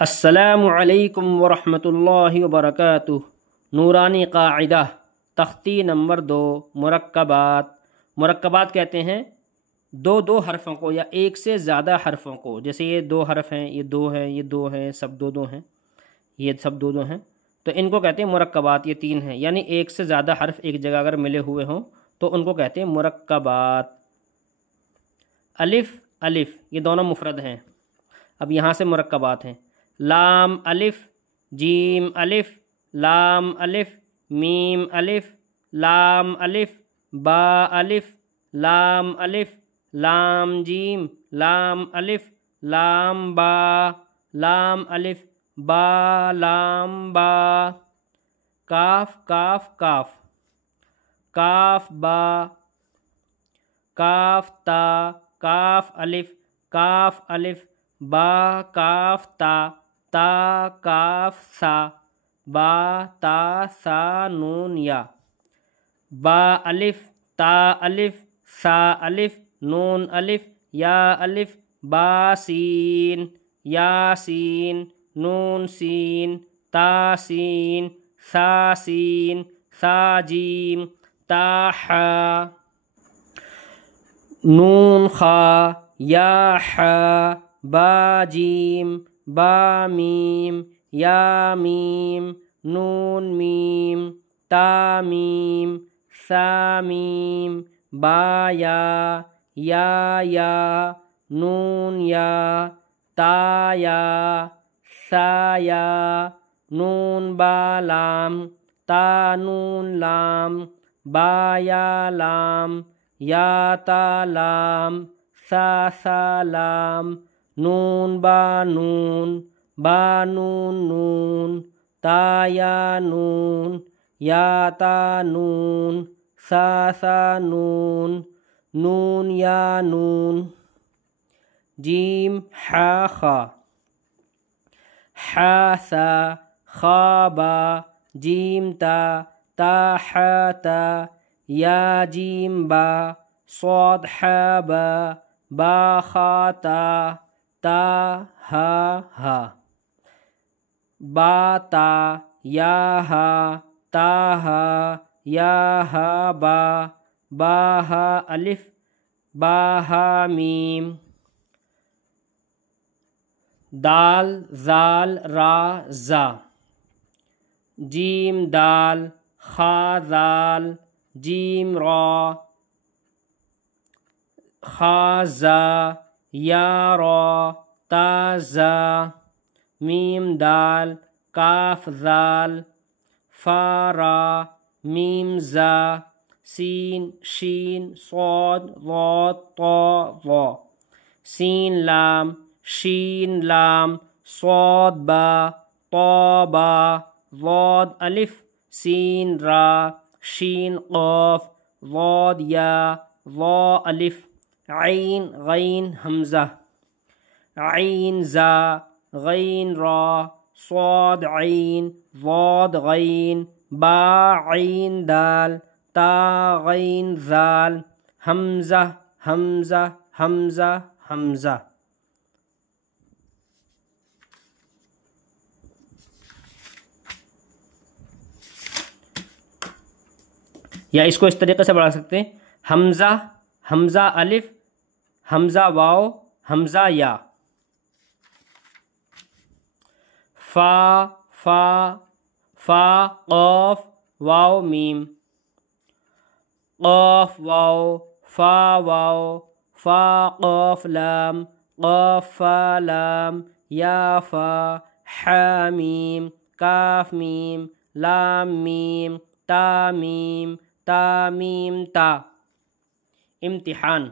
السلام علیکم ورحمۃ اللہ وبرکاتہ۔ نورانی قاعدہ تختی نمبر 2، مرکبات۔ مرکبات کہتے ہیں دو حرفوں کو یا ایک سے زیادہ حرفوں کو، جیسے یہ 2 حرف ہیں، یہ 2 ہیں، یہ 2 ہیں، سب 2 ہیں، یہ سب 2 ہیں، تو ان کو کہتے ہیں مرکبات۔ یہ 3 ہیں، یعنی ایک سے زیادہ حرف ایک جگہ اگر ملے ہوئے ہوں تو ان کو کہتے ہیں مرکبات۔ الف الف یہ دونوں مفرد ہیں۔ اب یہاں سے مرکبات ہیں: لام الف، جیم الف، لام الف، میم الف، لام الف، با الف، لام الف، لام جیم، لام الف، لام با، لام الف، با لام با، کاف کاف کاف، کاف با، کاف تا، کاف الف، کاف الف، با کاف تا، تا کاف سا، با تا سا نون یا، با الف، تا الف، سا الف، نون الف، یا الف، با سین، یا سین، نون سین، تا سین، سا سین، سا جیم، تا حا، نون خا، یا حا، با جیم، با میم، یا میم، نون میم، تا میم، سا میم، با یا، یا، نون یا، تا یا، سا یا، نون با لام، تا نون لام، با یا لام، یا تا لام، سا سا لام، نون با نون، با نون نون، تا یا نون، یا تا نون، سا سا نون، نون یا نون، جیم حا خا، حا سا، خا با، جیم تا، تا حا تا، یا جیم با، صاد حا با، با خا تا، تا ہا ہا، با تا، یا ہا، تا ہا، یا ہا با، با ہا الف، با ہا میم، دال زال را زا، جیم دال، خا زال، جیم را، خا زا، یا را، تا زا، میم دال، کاف زال، فا را، میم زا، سین شین، صاد ضاد طا ظا، سین لام، شین لام، صاد با، طا با، ضاد الف، سین را، شین قاف، ضاد یا، ظا الف، عین غین حمزہ، عین زا، غین را، صاد عین، ضاد غین، با عین دال، تا غین زال، حمزہ حمزہ حمزہ حمزہ۔ یا اس کو اس طریقے سے بڑھا سکتے ہیں: حمزہ، حمزہ الف، حمزہ واو، حمزہ یا، فا فا، فا قاف، واو میم، قاف واو، فا واو، فا قاف لام، قاف فا لام، یا فا، حا میم، کاف میم، لام میم، تا میم، تا میم تا۔ امتحان: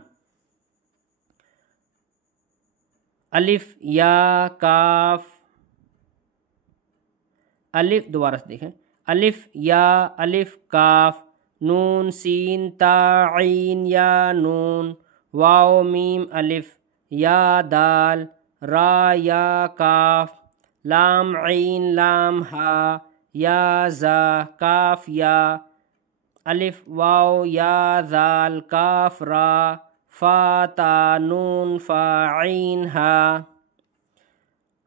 الف یا کاف، الف، دوبارہ سے دیکھیں، الف یا، الف کاف، نون سین تا عین یا نون، واو میم الف، یا دال، را یا کاف، لام عین لام ہا، یا زا، کاف یا، الف واو یا ذال، کاف را، فا تا نون فا عین ہا۔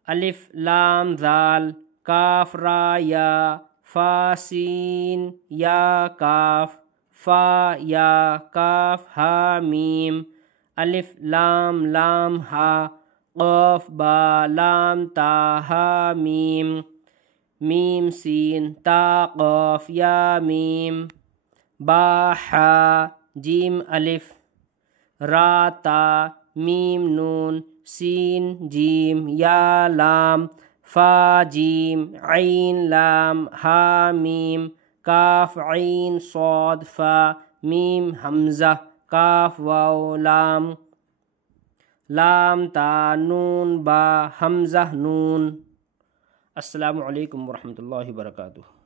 الف لام ذال کاف را یا فا سین یا کاف فا یا کاف ہا میم الف لام لام ہا قاف با لام تا ہا میم میم سین تا قاف یا میم با حا جیم الف را تا میم نون سین جیم یا لام فا جیم عین لام ہا میم کاف عین صاد فا میم حمزہ کاف واو لام لام تا نون با حمزہ نون۔ السلام علیکم ورحمۃ اللہ وبرکاتہ۔